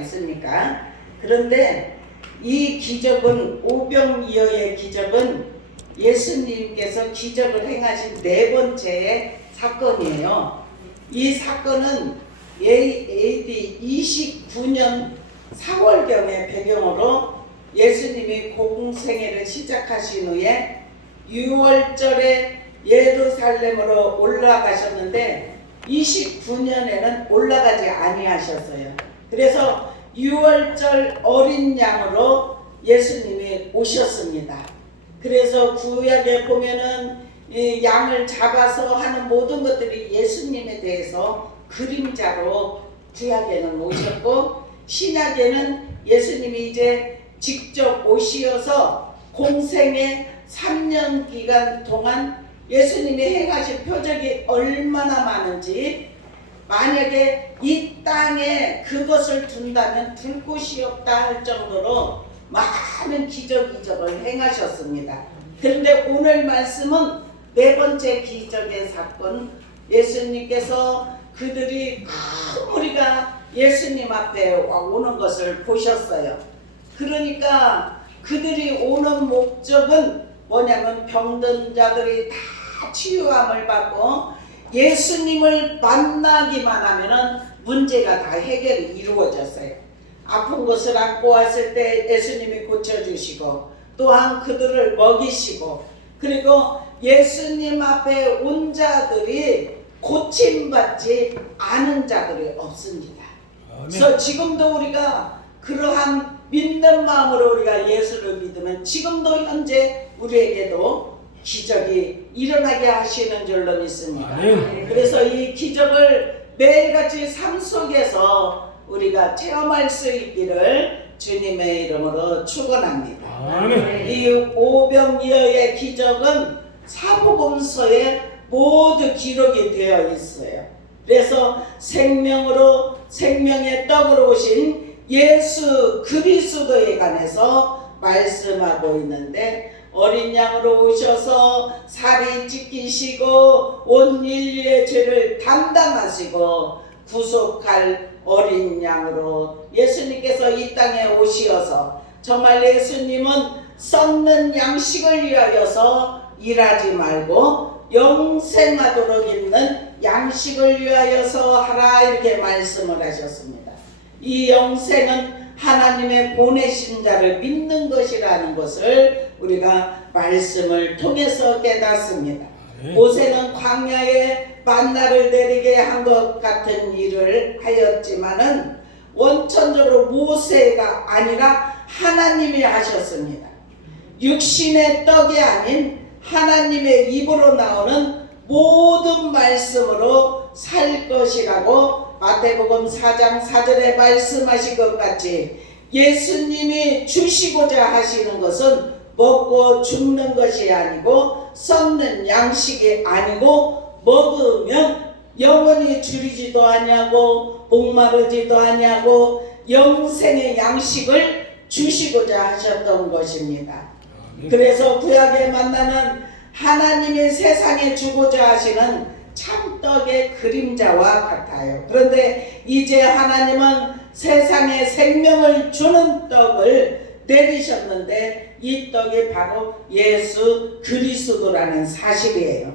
않습니까? 그런데 이 기적은, 오병이어의 기적은 예수님께서 기적을 행하신 네 번째 사건이에요. 이 사건은 AD 29년 4월경의 배경으로 예수님이 공생애를 시작하신 후에 6월절에 예루살렘으로 올라가셨는데 29년에는 올라가지 아니하셨어요. 그래서 6월절 어린 양으로 예수님이 오셨습니다. 그래서 구약에 보면은 이 양을 잡아서 하는 모든 것들이 예수님에 대해서 그림자로 구약에는 오셨고, 신약에는 예수님이 이제 직접 오시어서 공생의 3년 기간 동안 예수님이 행하신 표적이 얼마나 많은지, 만약에 이 땅에 그것을 둔다면 둘 곳이 없다 할 정도로 많은 기적을 행하셨습니다. 그런데 오늘 말씀은 네 번째 기적의 사건, 예수님께서 그들이 큰 무리가 예수님 앞에 오는 것을 보셨어요. 그러니까 그들이 오는 목적은 뭐냐면 병든 자들이 다 치유함을 받고 예수님을 만나기만 하면은 문제가 다 해결이 이루어졌어요. 아픈 것을 안고 왔을 때 예수님이 고쳐주시고, 또한 그들을 먹이시고, 그리고 예수님 앞에 온 자들이 고침받지 않은 자들이 없습니다. 그래서 지금도 우리가 그러한 믿는 마음으로 우리가 예수를 믿으면 지금도 현재 우리에게도 기적이 일어나게 하시는 줄로 믿습니다. 그래서 이 기적을 매일같이 삶 속에서 우리가 체험할 수 있기를 주님의 이름으로 축원합니다. 이 오병이어의 기적은 사복음서에 모두 기록이 되어 있어요. 그래서 생명의 떡으로 오신 예수 그리스도에 관해서 말씀하고 있는데, 어린 양으로 오셔서 살이 찢기시고 온 인류의 죄를 담당하시고 구속할 어린 양으로 예수님께서 이 땅에 오시어서, 정말 예수님은 썩는 양식을 위하여서 일하지 말고 영생하도록 있는 양식을 위하여서 하라, 이렇게 말씀을 하셨습니다. 이 영생은 하나님의 보내신 자를 믿는 것이라는 것을 우리가 말씀을 통해서 깨닫습니다. 모세는 광야에 만나를 내리게 한 것 같은 일을 하였지만은 원천적으로 모세가 아니라 하나님이 하셨습니다. 육신의 떡이 아닌 하나님의 입으로 나오는 모든 말씀으로 살 것이라고 마태복음 4장 4절에 말씀하신 것 같이, 예수님이 주시고자 하시는 것은 먹고 죽는 것이 아니고 썩는 양식이 아니고 먹으면 영원히 줄이지도 아니하고 목마르지도 아니하고 영생의 양식을 주시고자 하셨던 것입니다. 그래서 구약에 만나는 하나님이 세상에 주고자 하시는 참떡의 그림자와 같아요. 그런데 이제 하나님은 세상에 생명을 주는 떡을 내리셨는데, 이 떡이 바로 예수 그리스도라는 사실이에요.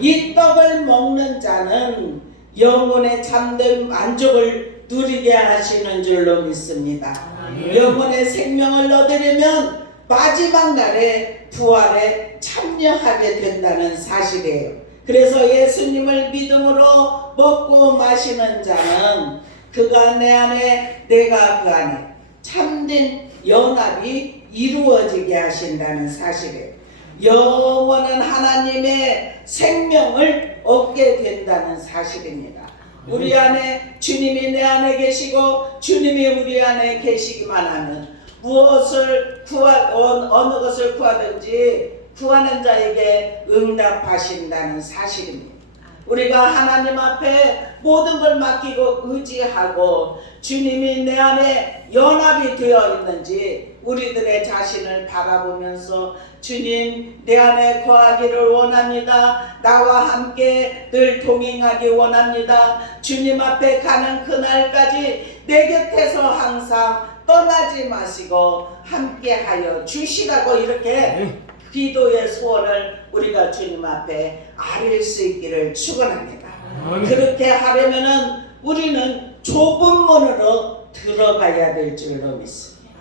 이 떡을 먹는 자는 영혼의 참된 만족을 누리게 하시는 줄로 믿습니다. 영혼의 생명을 얻으려면 마지막 날에 부활에 참여하게 된다는 사실이에요. 그래서 예수님을 믿음으로 먹고 마시는 자는 그가 내 안에 내가 그 안에 참된 연합이 이루어지게 하신다는 사실이에요. 영원한 하나님의 생명을 얻게 된다는 사실입니다. 우리 안에 주님이 내 안에 계시고 주님이 우리 안에 계시기만 하면 무엇을 어느 것을 구하든지 구하는 자에게 응답하신다는 사실입니다. 우리가 하나님 앞에 모든 걸 맡기고 의지하고 주님이 내 안에 연합이 되어 있는지 우리들의 자신을 바라보면서 주님 내 안에 거하기를 원합니다. 나와 함께 늘 동행하기 원합니다. 주님 앞에 가는 그날까지 내 곁에서 항상 떠나지 마시고 함께하여 주시라고 이렇게 기도의 소원을 우리가 주님 앞에 아릴 수 있기를 축원합니다. 그렇게 하려면은 우리는 좁은 문으로 들어가야 될 줄로 믿습니다.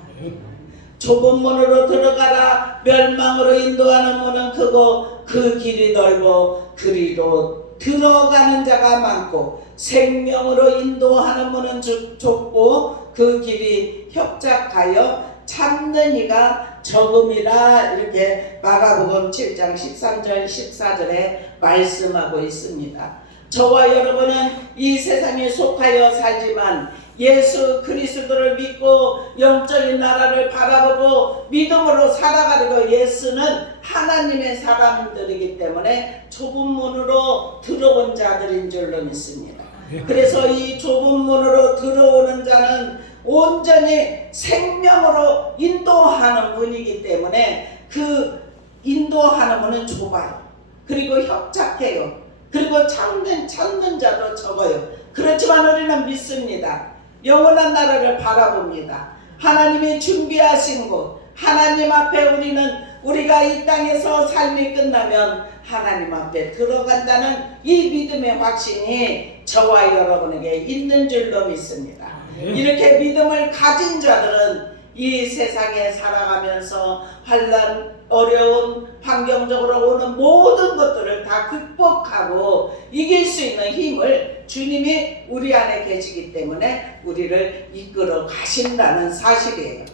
좁은 문으로 들어가라. 멸망으로 인도하는 문은 크고 그 길이 넓어 그리로 들어가는 자가 많고 생명으로 인도하는 문은 좁고 그 길이 협착하여 찾는 이가 적음이라. 이렇게 마가복음 7장 13절 14절에 말씀하고 있습니다. 저와 여러분은 이 세상에 속하여 살지만 예수 그리스도를 믿고 영적인 나라를 바라보고 믿음으로 살아가려고 예수는 하나님의 사람들이기 때문에 좁은 문으로 들어온 자들인 줄로 믿습니다. 그래서 이 좁은 문으로 들어오는 자는 온전히 생명으로 인도하는 문이기 때문에 그 인도하는 문은 좁아요. 그리고 협착해요. 그리고 찾는 자도 적어요. 그렇지만 우리는 믿습니다. 영원한 나라를 바라봅니다. 하나님이 준비하신 곳, 하나님 앞에 우리가 이 땅에서 삶이 끝나면 하나님 앞에 들어간다는 이 믿음의 확신이 저와 여러분에게 있는 줄로 믿습니다. 이렇게 믿음을 가진 자들은 이 세상에 살아가면서 환난, 어려운 환경적으로 오는 모든 것들을 다 극복하고 이길 수 있는 힘을 주님이 우리 안에 계시기 때문에 우리를 이끌어 가신다는 사실이에요.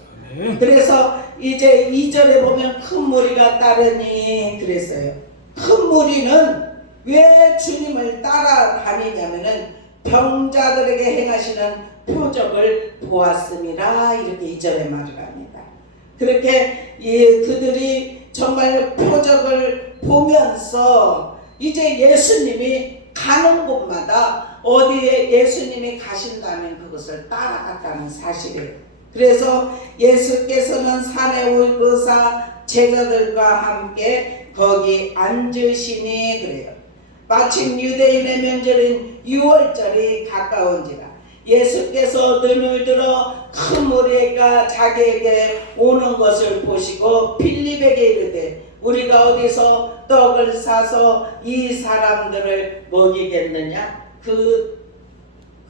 그래서 이제 2절에 보면 큰 무리가 따르니 그랬어요. 큰 무리는 왜 주님을 따라다니냐면은 병자들에게 행하시는 표적을 보았음이라. 이렇게 2절에 말을 합니다. 그렇게 그들이 정말 표적을 보면서 이제 예수님이 가는 곳마다 어디에 예수님이 가신다면 그것을 따라갔다는 사실이에요. 그래서 예수께서는 산에 오르사 제자들과 함께 거기 앉으시니 그래요. 마침 유대인의 명절인 6월절이 가까운지라 예수께서 눈을 들어 큰 무리가 자기에게 오는 것을 보시고 빌립에게 이르되 우리가 어디서 떡을 사서 이 사람들을 먹이겠느냐.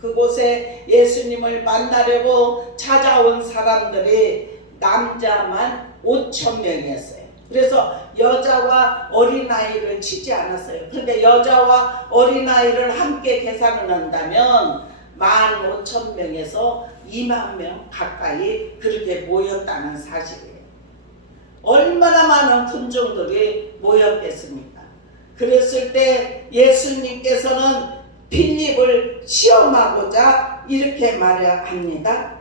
그곳에 예수님을 만나려고 찾아온 사람들이 남자만 5,000명이었어요. 그래서 여자와 어린아이를 치지 않았어요. 근데 여자와 어린아이를 함께 계산을 한다면 15,000명에서 20,000명 가까이 그렇게 모였다는 사실이에요. 얼마나 많은 군중들이 모였겠습니까? 그랬을 때 예수님께서는 빌립을 시험하고자 이렇게 말합니다.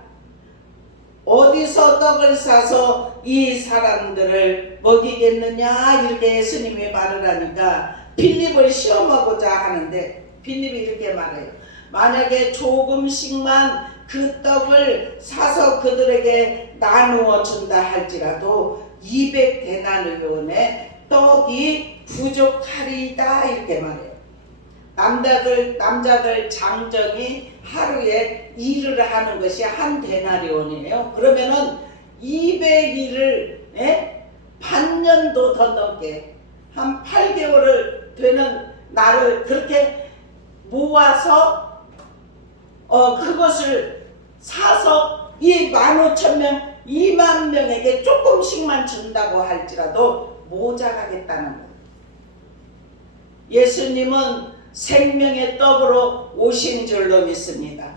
어디서 떡을 사서 이 사람들을 먹이겠느냐. 이렇게 예수님이 말을 하니까 빌립을 시험하고자 하는데 빌립이 이렇게 말해요. 만약에 조금씩만 그 떡을 사서 그들에게 나누어 준다 할지라도 200데나리온의 떡이 부족하리이다. 이렇게 말해요. 남자들 장정이 하루에 일을 하는 것이 한 데나리온이에요. 그러면은 200일을 반년도 더 넘게 한 8개월을 되는 날을 그렇게 모아서 그것을 사서 이 15,000명 20,000명에게 조금씩만 준다고 할지라도 모자라겠다는 거예요. 예수님은 생명의 떡으로 오신 줄로 믿습니다.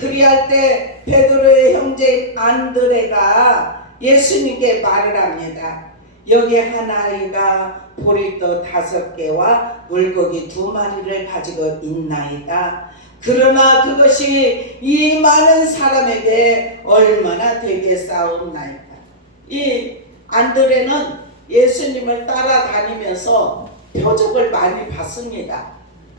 그리할 때 베드로의 형제인 안드레가 예수님께 말을 합니다. 여기 한 아이가 보리떡 5개와 물고기 2마리를 가지고 있나이다. 그러나 그것이 이 많은 사람에게 얼마나 되겠사옵나이까. 이 안드레는 예수님을 따라다니면서 표적을 많이 봤습니다.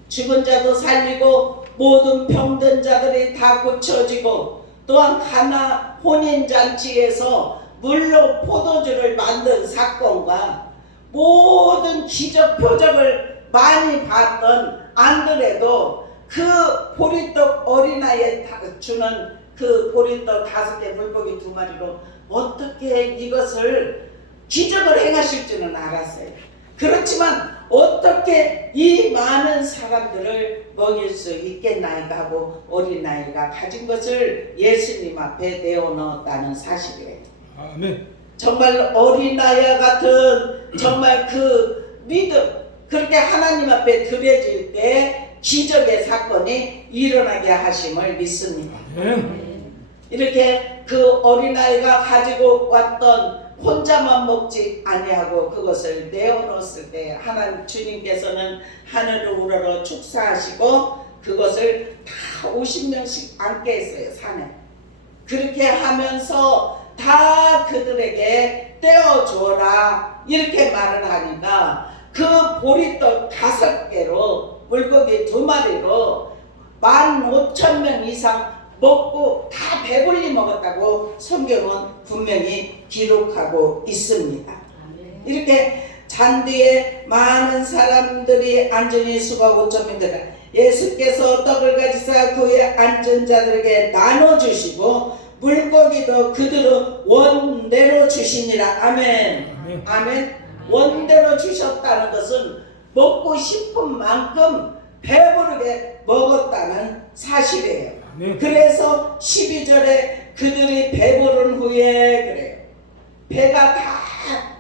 죽은 자도 살리고 모든 병든 자들이 다 고쳐지고 또한 가나 혼인잔치에서 물로 포도주를 만든 사건과 모든 기적 표적을 많이 봤던 안드레도 그 보리떡 어린아이에 주는 그 보리떡 5개 물고기 2마리로 어떻게 이것을 기적을 행하실 줄은 알았어요. 그렇지만 어떻게 이 많은 사람들을 먹일 수 있겠나이까 하고 어린아이가 가진 것을 예수님 앞에 내어놓았다는 사실이에요. 아멘. 정말 어린아이와 같은 정말 그 믿음, 그렇게 하나님 앞에 드려질 때 기적의 사건이 일어나게 하심을 믿습니다. 아멘. 이렇게 그 어린아이가 가지고 왔던 혼자만 먹지 아니하고 그것을 내어놓았을 때 하나님 주님께서는 하늘을 우러러 축사하시고 그것을 다 50명씩 앉게 했어요. 산에. 그렇게 하면서 다 그들에게 떼어주어라 이렇게 말을 하니까 그 보리떡 5개로 물고기 2마리로 15,000명 이상 먹고 다 배불리 먹었다고 성경은 분명히 기록하고 있습니다. 이렇게 잔디에 많은 사람들이 앉으니 수가 5,000명이더라. 예수께서 떡을 가지사 그에 앉은 자들에게 나눠주시고 물고기도 그대로 원대로 주시니라. 아멘. 아멘. 원대로 주셨다는 것은 먹고 싶은 만큼 배부르게 먹었다는 사실이에요. 그래서 12절에 그들이 배부른 후에 그래요. 배가 다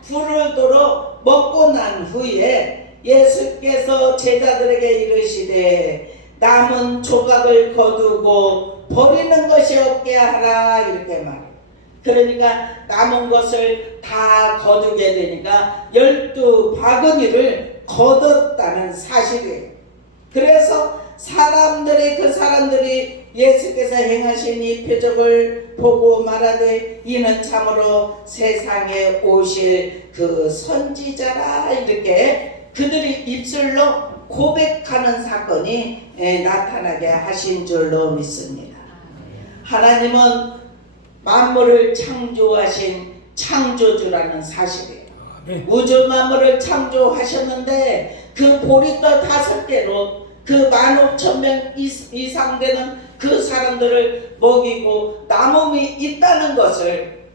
부르도록 먹고 난 후에 예수께서 제자들에게 이르시되 남은 조각을 거두고 버리는 것이 없게 하라 이렇게 말해요. 그러니까 남은 것을 다 거두게 되니까 12바구니를 거뒀다는 사실이에요. 그래서 그 사람들이 예수께서 행하신 이 표적을 보고 말하되 이는 참으로 세상에 오실 그 선지자라 이렇게 그들이 입술로 고백하는 사건이 나타나게 하신 줄로 믿습니다. 하나님은 만물을 창조하신 창조주라는 사실이에요. 우주 만물을 창조하셨는데 그 보리떡 5개로 그 15,000명 이상 되는 그 사람들을 먹이고 남음이 있다는 것을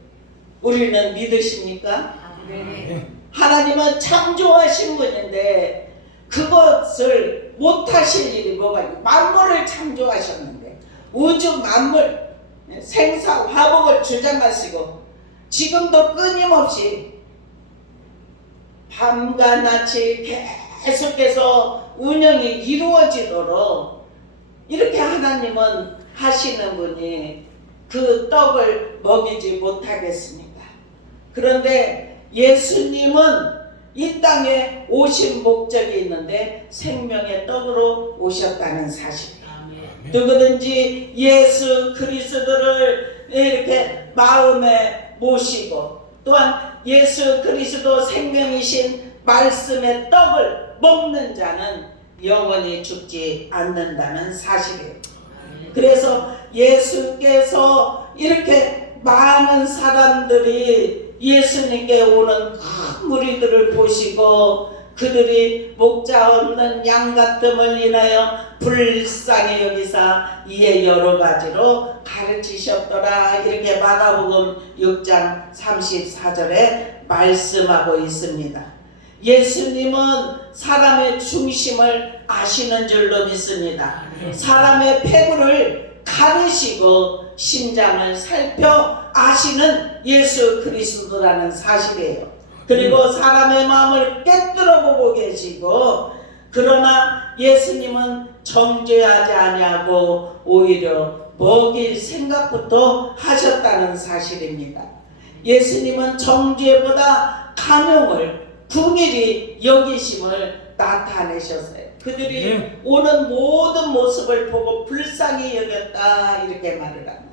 우리는 믿으십니까? 네. 하나님은 창조하신 분인데 그것을 못하실 일이 뭐가 있고 만물을 창조하셨는데 우주 만물 생사 화복을 주장하시고 지금도 끊임없이 밤과 낮이 계속해서 운영이 이루어지도록 이렇게 하나님은 하시는 분이 그 떡을 먹이지 못하겠습니까? 그런데 예수님은 이 땅에 오신 목적이 있는데 생명의 떡으로 오셨다는 사실. 누구든지 예수 그리스도를 이렇게 마음에 모시고 또한 예수 그리스도 생명이신 말씀의 떡을 먹는 자는 영원히 죽지 않는다는 사실이에요. 그래서 예수께서 이렇게 많은 사람들이 예수님께 오는 큰 무리들을 보시고 그들이 목자 없는 양 같음을 인하여 불쌍히 여기사 이에 여러 가지로 가르치셨더라 이렇게 마가복음 6장 34절에 말씀하고 있습니다. 예수님은 사람의 중심을 아시는 줄로 믿습니다. 사람의 폐부를 가르시고 심장을 살펴 아시는 예수 그리스도라는 사실이에요. 그리고 사람의 마음을 꿰뚫어 보고 계시고 그러나 예수님은 정죄하지 아니하고 오히려 먹일 생각부터 하셨다는 사실입니다. 예수님은 정죄보다 간용을 긍휼히 여기심을 나타내셨어요. 그들이 오는 모든 모습을 보고 불쌍히 여겼다 이렇게 말을 합니다.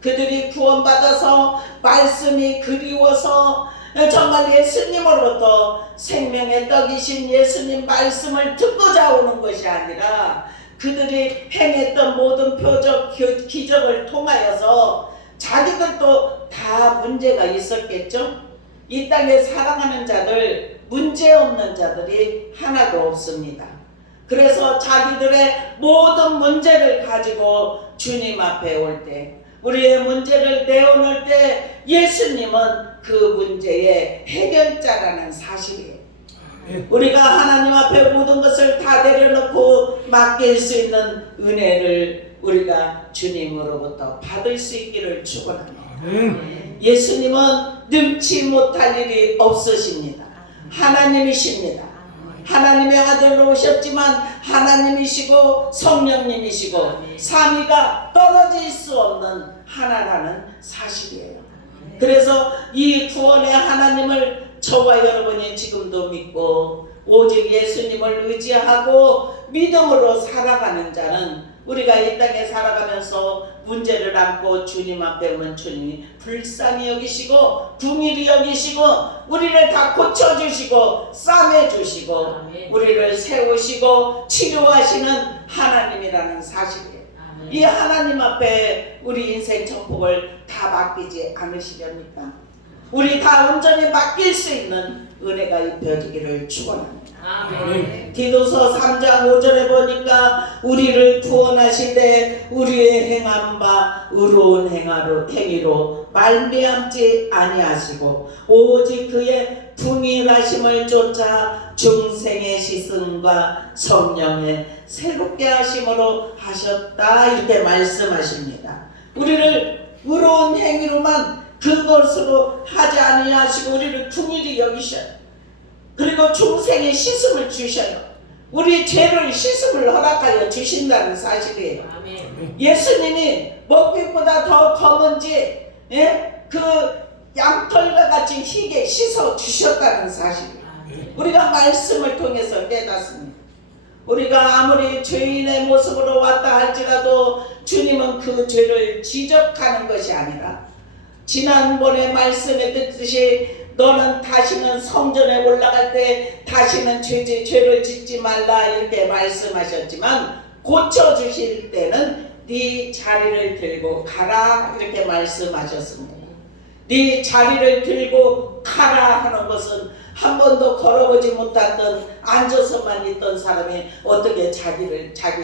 그들이 구원받아서 말씀이 그리워서 정말 예수님으로부터 생명의 떡이신 예수님 말씀을 듣고자 오는 것이 아니라 그들이 행했던 모든 표적 기적을 통하여서 자기들도 다 문제가 있었겠죠. 이 땅에 사랑하는 자들 문제 없는 자들이 하나도 없습니다. 그래서 자기들의 모든 문제를 가지고 주님 앞에 올 때, 우리의 문제를 내어놓을 때 예수님은 그 문제의 해결자라는 사실이에요. 우리가 하나님 앞에 모든 것을 다 내려놓고 맡길 수 있는 은혜를 우리가 주님으로부터 받을 수 있기를 축원합니다. 예수님은 능치 못할 일이 없으십니다. 하나님이십니다. 하나님의 아들로 오셨지만 하나님이시고 성령님이시고 삼위가 떨어질 수 없는 하나라는 사실이에요. 그래서 이 구원의 하나님을 저와 여러분이 지금도 믿고 오직 예수님을 의지하고 믿음으로 살아가는 자는 우리가 이 땅에 살아가면서 문제를 안고 주님 앞에 오면 주님이 불쌍히 여기시고 긍휼히 여기시고 우리를 다 고쳐주시고 싸매주시고 우리를 세우시고 치료하시는 하나님이라는 사실이에요. 이 하나님 앞에 우리 인생 전폭을 다 맡기지 않으시렵니까? 우리 다 온전히 맡길 수 있는 은혜가 입혀지기를 축원합니다. 디도서 3장 5절에 보니까 우리를 구원하시되 우리의 행한 바 의로운 행위로 말미암지 아니하시고 오직 그의 풍일하심을 쫓아 중생의 시승과 성령의 새롭게 하심으로 하셨다 이렇게 말씀하십니다. 우리를 의로운 행위로만 그것으로 하지 아니하시고 우리를 긍휼히 여기셔요. 그리고 중생의 씻음을 주셔요. 우리 죄를 씻음을 허락하여 주신다는 사실이에요. 예수님이 먹빛보다 더 검은지 그 양털과 같이 희게 씻어 주셨다는 사실이에요. 우리가 말씀을 통해서 깨닫습니다. 우리가 아무리 죄인의 모습으로 왔다 할지라도 주님은 그 죄를 지적하는 것이 아니라 지난번에 말씀에 듣듯이 너는 다시는 성전에 올라갈 때 다시는 죄를 짓지 말라 이렇게 말씀하셨지만 고쳐주실 때는 네 자리를 들고 가라 이렇게 말씀하셨습니다. 네 자리를 들고 가라 하는 것은 한 번도 걸어보지 못했던 앉아서만 있던 사람이 어떻게 자기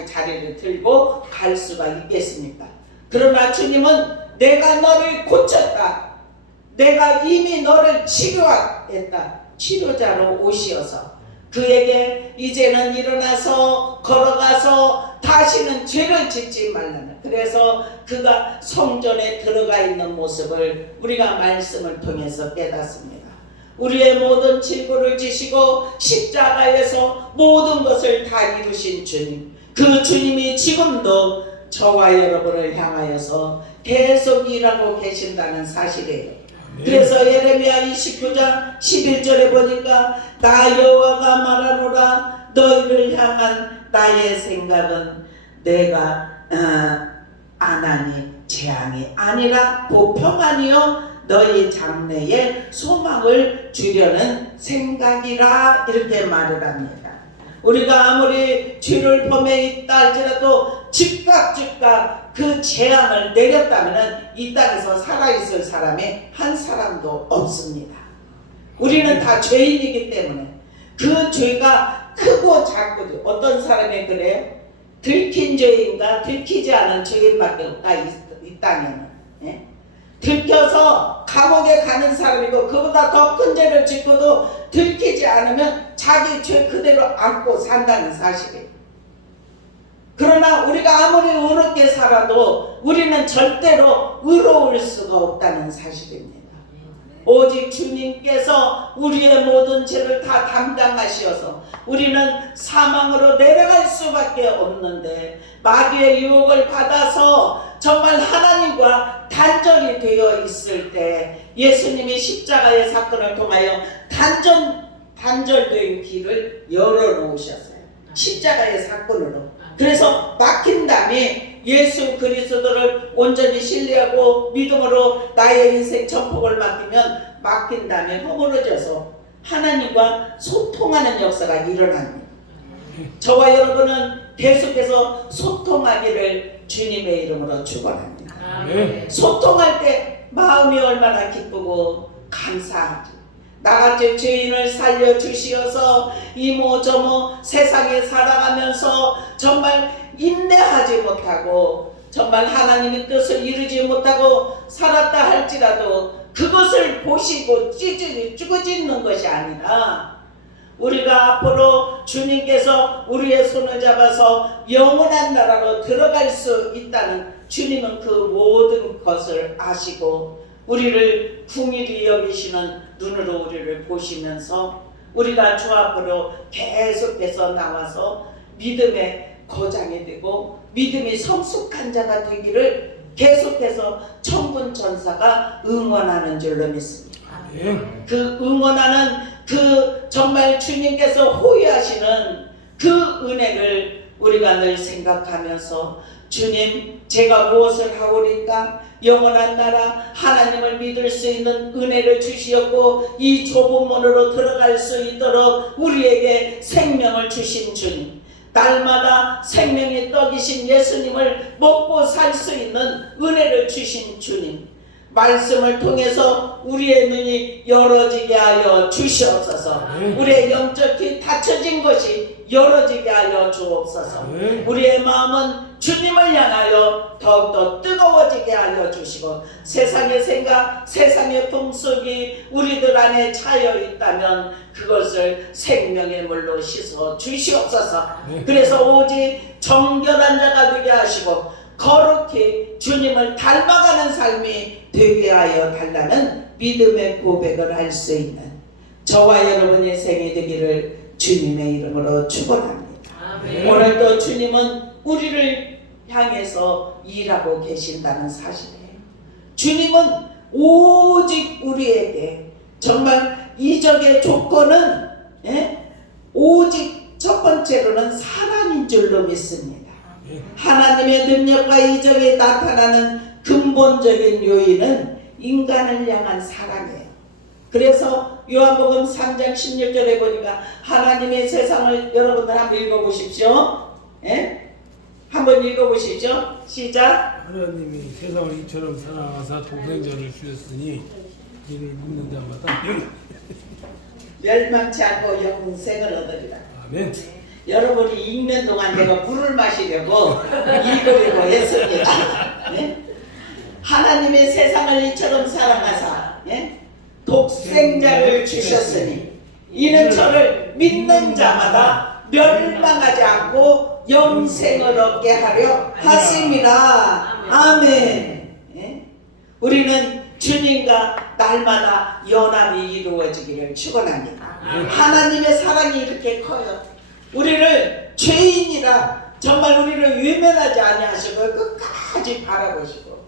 자리를 들고 갈 수가 있겠습니까? 그러나 주님은 내가 너를 고쳤다. 내가 이미 너를 치료했다. 치료자로 오시어서 그에게 이제는 일어나서 걸어가서 다시는 죄를 짓지 말라는, 그래서 그가 성전에 들어가 있는 모습을 우리가 말씀을 통해서 깨닫습니다. 우리의 모든 질고를 지시고 십자가에서 모든 것을 다 이루신 주님, 그 주님이 지금도 저와 여러분을 향하여서 계속 일하고 계신다는 사실이에요. 그래서 예레미야 29장 11절에 보니까 나 여호와가 말하노라 너희를 향한 나의 생각은 내가 안하니 재앙이 아니라 보평하니요 너희 장래에 소망을 주려는 생각이라 이렇게 말을 합니다. 우리가 아무리 죄를 범해 있다 할지라도 즉각 그 재앙을 내렸다면 이 땅에서 살아있을 사람이 한 사람도 없습니다. 우리는 다 죄인이기 때문에 그 죄가 크고 작고, 어떤 사람이 그래요? 들킨 죄인과 들키지 않은 죄인밖에 없다 이 땅에는. 예? 들켜서 감옥에 가는 사람이고 그보다 더 큰 죄를 짓고도 들키지 않으면 자기 죄 그대로 안고 산다는 사실이에요. 그러나 우리가 아무리 의롭게 살아도 우리는 절대로 의로울 수가 없다는 사실입니다. 오직 주님께서 우리의 모든 죄를 다 담당하시어서 우리는 사망으로 내려갈 수밖에 없는데, 마귀의 유혹을 받아서 정말 하나님과 단절이 되어 있을 때 예수님이 십자가의 사건을 통하여 단절된 길을 열어놓으셨어요. 십자가의 사건으로. 그래서 막힌 다음에 예수 그리스도를 온전히 신뢰하고 믿음으로 나의 인생 전폭을 맡기면 막힌 다음에 허물어져서 하나님과 소통하는 역사가 일어납니다. 저와 여러분은 계속해서 소통하기를 주님의 이름으로 축원합니다. 소통할 때 마음이 얼마나 기쁘고 감사하지. 나같이 죄인을 살려주시어서 이모 저모 세상에 살아가면서 정말 인내하지 못하고 정말 하나님의 뜻을 이루지 못하고 살았다 할지라도 그것을 보시고 찌그짖는 것이 아니라 우리가 앞으로 주님께서 우리의 손을 잡아서 영원한 나라로 들어갈 수 있다는 주님은 그 모든 것을 아시고 우리를 긍휼히 여기시는 눈으로 우리를 보시면서 우리가 주 앞으로 계속해서 나와서 믿음의 거장이 되고 믿음이 성숙한 자가 되기를 계속해서 천군 천사가 응원하는 줄로 믿습니다. 그 응원하는 그 정말 주님께서 호위하시는 그 은혜를 우리가 늘 생각하면서 주님 제가 무엇을 하오리까? 영원한 나라 하나님을 믿을 수 있는 은혜를 주시었고 이 좁은 문으로 들어갈 수 있도록 우리에게 생명을 주신 주님, 날마다 생명의 떡이신 예수님을 먹고 살 수 있는 은혜를 주신 주님, 말씀을 통해서 우리의 눈이 열어지게 하여 주시옵소서. 우리의 영적 귀 닫혀진 것이 열어지게 하여 주옵소서. 우리의 마음은 주님을 향하여 더욱더 뜨거워지게 하여 주시고 세상의 생각, 세상의 풍속이 우리들 안에 차여 있다면 그것을 생명의 물로 씻어 주시옵소서. 그래서 오직 정결한 자가 되게 하시고 거룩히 주님을 닮아가는 삶이 되게 하여 달라는 믿음의 고백을 할 수 있는 저와 여러분의 생이 되기를 주님의 이름으로 축원합니다. 오늘도 주님은 우리를 향해서 일하고 계신다는 사실이에요. 주님은 오직 우리에게 정말 이적의 조건은 오직 첫 번째로는 사랑인 줄로 믿습니다. 하나님의 능력과 이적이 나타나는 근본적인 요인은 인간을 향한 사랑이에요. 그래서 요한복음 3장 16절에 보니까 하나님의 세상을 여러분들 한번 읽어보십시오. 한번 읽어보시죠. 시작. 하나님이 세상을 이처럼 사랑하사 독생자를 주셨으니 이를 믿는 자마다 멸망치 않고 영생을 얻으리라. 아멘. 여러분이 읽는 동안 내가 물을 마시려고 읽으려고 했습니다. 하나님의 세상을 이처럼 사랑하사 독생자를 주셨으니 이는 저를 믿는 자마다 멸망하지 않고 영생을 얻게 하려 하심이라. 아멘. 우리는 주님과 날마다 연합이 이루어지기를 축원합니다. 하나님의 사랑이 이렇게 커요. 우리를 죄인이라 정말 우리를 외면하지 아니하시고 끝까지 바라보시고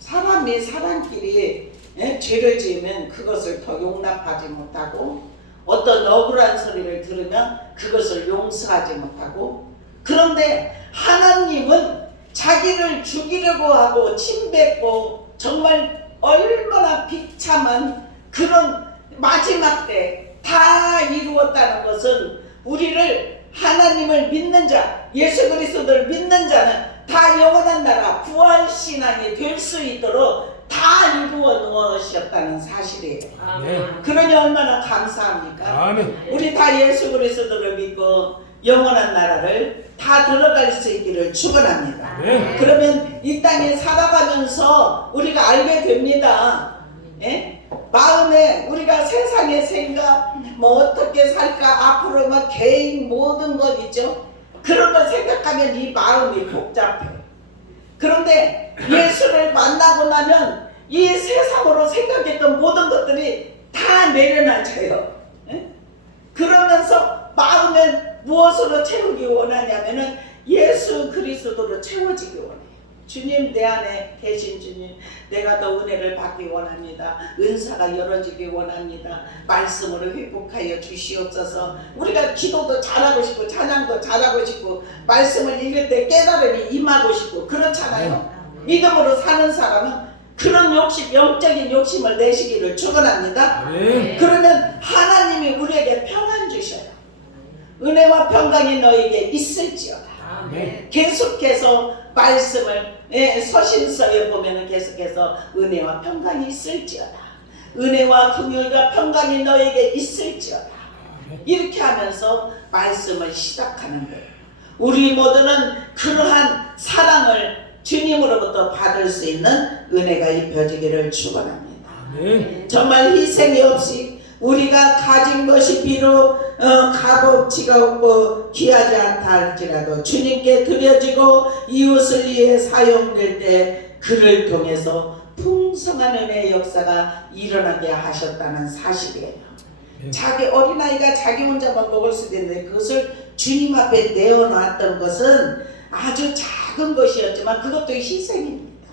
사람이 사람끼리 죄를 지으면 그것을 더 용납하지 못하고 어떤 억울한 소리를 들으면 그것을 용서하지 못하고 그런데 하나님은 자기를 죽이려고 하고 침뱉고 정말 얼마나 비참한 그런 마지막 때 다 이루었다는 것은 우리를 하나님을 믿는 자, 예수 그리스도를 믿는 자는 다 영원한 나라 부활 신앙이 될 수 있도록 다 이루어 놓으셨다는 사실이에요. 아멘. 그러니 얼마나 감사합니까? 아멘. 우리 다 예수 그리스도를 믿고 영원한 나라를 다 들어갈 수 있기를 축원합니다. 아멘. 그러면 이 땅에 살아가면서 우리가 알게 됩니다. 마음에 우리가 세상의 생각 뭐 어떻게 살까 앞으로 막 개인 모든 것 있죠. 그런 걸 생각하면 이 마음이 복잡해. 그런데 예수를 만나고 나면 이 세상으로 생각했던 모든 것들이 다 내려놔져요. 그러면서 마음에 무엇으로 채우기 원하냐면은 예수 그리스도로 채워지기 원해요. 주님 내 안에 계신 주님 내가 더 은혜를 받기 원합니다. 은사가 열어지기 원합니다. 말씀으로 회복하여 주시옵소서. 우리가 기도도 잘하고 싶고 찬양도 잘하고 싶고 말씀을 읽을 때 깨달음이 임하고 싶고 그렇잖아요. 믿음으로 사는 사람은 그런 욕심, 영적인 욕심을 내시기를 축원합니다. 그러면 하나님이 우리에게 평안 주셔요. 은혜와 평강이 너에게 있을지어다. 계속해서 말씀을 서신서에 보면은 계속해서 은혜와 평강이 있을지어다. 은혜와 긍휼과 평강이 너에게 있을지어다. 이렇게 하면서 말씀을 시작하는 거예요. 우리 모두는 그러한 사랑을 주님으로부터 받을 수 있는 은혜가 입혀지기를 축원합니다. 정말 희생이 없이 우리가 가진 것이 비록 값어치가 없고 귀하지 않다 할지라도 주님께 드려지고 이웃을 위해 사용될 때 그를 통해서 풍성한 은혜의 역사가 일어나게 하셨다는 사실이에요. 자기 어린아이가 자기 혼자만 먹을 수도 있는데 그것을 주님 앞에 내어놨던 것은 아주 작은 것이었지만 그것도 희생입니다.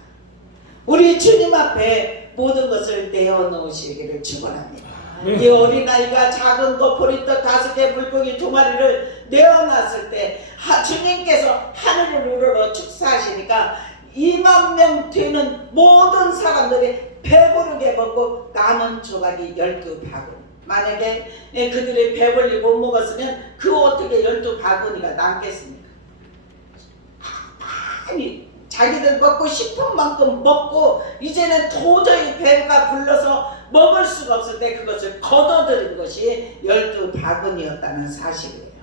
우리 주님 앞에 모든 것을 내어놓으시기를 축원합니다. 이 어린아이가 작은 거 보리떡 5개 물고기 2마리를 내어놨을 때 주님께서 하늘을 우러러 축사하시니까 2만 명 되는 모든 사람들이 배부르게 먹고 남은 조각이 12바구니. 만약에 그들이 배불리 못 먹었으면 그 어떻게 12바구니가 남겠습니까? 많이 자기들 먹고 싶은 만큼 먹고 이제는 도저히 배가 불러서 먹을 수가 없을 때 그것을 걷어들인 것이 12바구니였다는 사실이에요.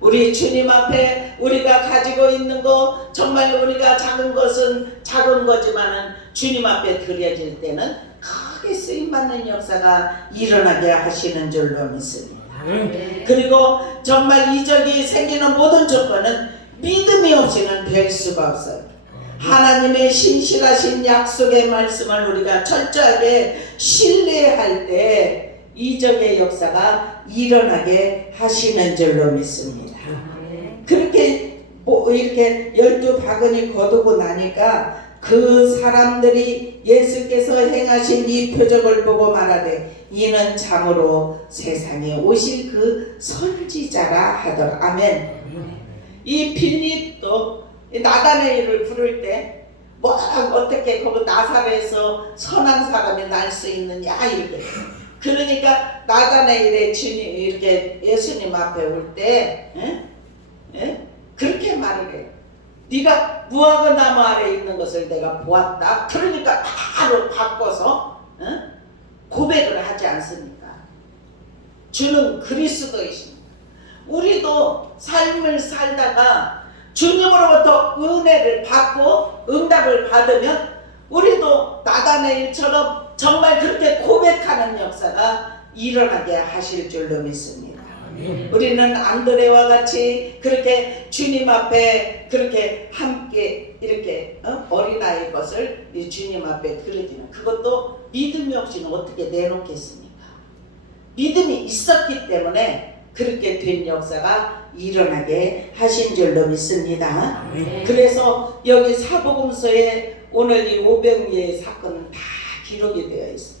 우리 주님 앞에 우리가 가지고 있는 거 정말 우리가 작은 것은 작은 거지만은 주님 앞에 드려질 때는 크게 쓰임받는 역사가 일어나게 하시는 줄로 믿습니다. 그리고 정말 이적이 생기는 모든 조건은 믿음이 없이는 될 수가 없어요. 하나님의 신실하신 약속의 말씀을 우리가 철저하게 신뢰할 때 이적의 역사가 일어나게 하시는 줄로 믿습니다. 그렇게 이렇게 12바구니 거두고 나니까 그 사람들이 예수께서 행하신 이 표적을 보고 말하되 이는 참으로 세상에 오실 그 선지자라 하더라. 아멘. 이 빌립도 나다나엘을 부를 때 뭐 어떻게 거기 나사렛에서 선한 사람이 날 수 있느냐 이렇게. 그러니까 나다나엘의 주님 이렇게 예수님 앞에 올 때 그렇게 말을 해요. 네가 무화과 나무 아래 있는 것을 내가 보았다. 그러니까 바로 바꿔서 고백을 하지 않습니까? 주는 그리스도이십니다. 우리도 삶을 살다가 주님으로부터 은혜를 받고 응답을 받으면 우리도 나다나엘처럼 정말 그렇게 고백하는 역사가 일어나게 하실 줄로 믿습니다. 우리는 안드레와 같이 그렇게 주님 앞에 그렇게 함께 이렇게 어린아이 것을 주님 앞에 드려지는 그것도 믿음이 없이는 어떻게 내놓겠습니까? 믿음이 있었기 때문에 그렇게 된 역사가 일어나게 하신 줄로 믿습니다. 그래서 여기 사복음서에 오늘 이 오병이의 사건은 다 기록이 되어 있습니다.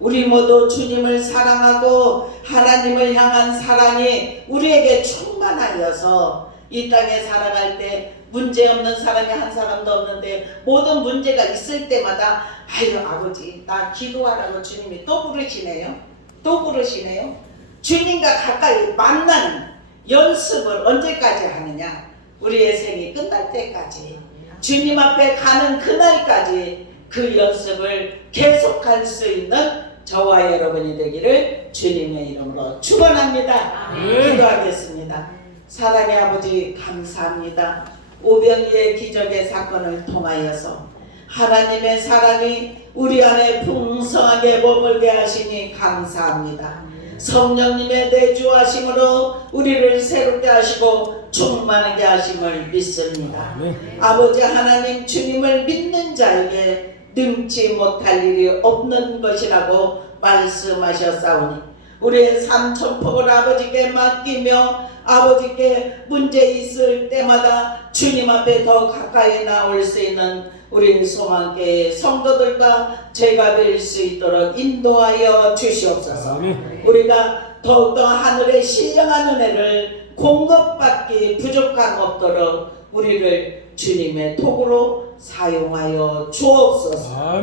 우리 모두 주님을 사랑하고 하나님을 향한 사랑이 우리에게 충만하여서 이 땅에 살아갈 때 문제없는 사람이 한 사람도 없는데 모든 문제가 있을 때마다 아유 아버지 나 기도하라고 주님이 또 부르시네요. 또 부르시네요. 주님과 가까이 만나는 연습을 언제까지 하느냐? 우리의 생이 끝날 때까지 주님 앞에 가는 그날까지 그 연습을 계속할 수 있는 저와 여러분이 되기를 주님의 이름으로 축원합니다. 기도하겠습니다. 사랑의 아버지 감사합니다. 오병이의 기적의 사건을 통하여서 하나님의 사랑이 우리 안에 풍성하게 머물게 하시니 감사합니다. 성령님의 내주하심으로 우리를 새롭게 하시고 충만하게 하심을 믿습니다. 아버지 하나님 주님을 믿는 자에게 능치 못할 일이 없는 것이라고 말씀하셨사오니 우리의 삼천폭을 아버지께 맡기며 아버지께 문제 있을 때마다 주님 앞에 더 가까이 나올 수 있는 우리 소망교회 성도들과 제가 될 수 있도록 인도하여 주시옵소서. 우리가 더욱더 하늘의 신령한 은혜를 공급받기 부족함 없도록 우리를 주님의 도구로 사용하여 주옵소서.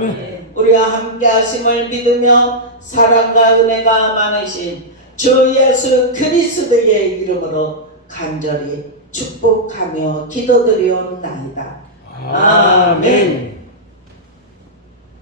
우리와 함께 하심을 믿으며 사랑과 은혜가 많으신 주 예수 그리스도의 이름으로 간절히 축복하며 기도드리옵나이다. 아멘.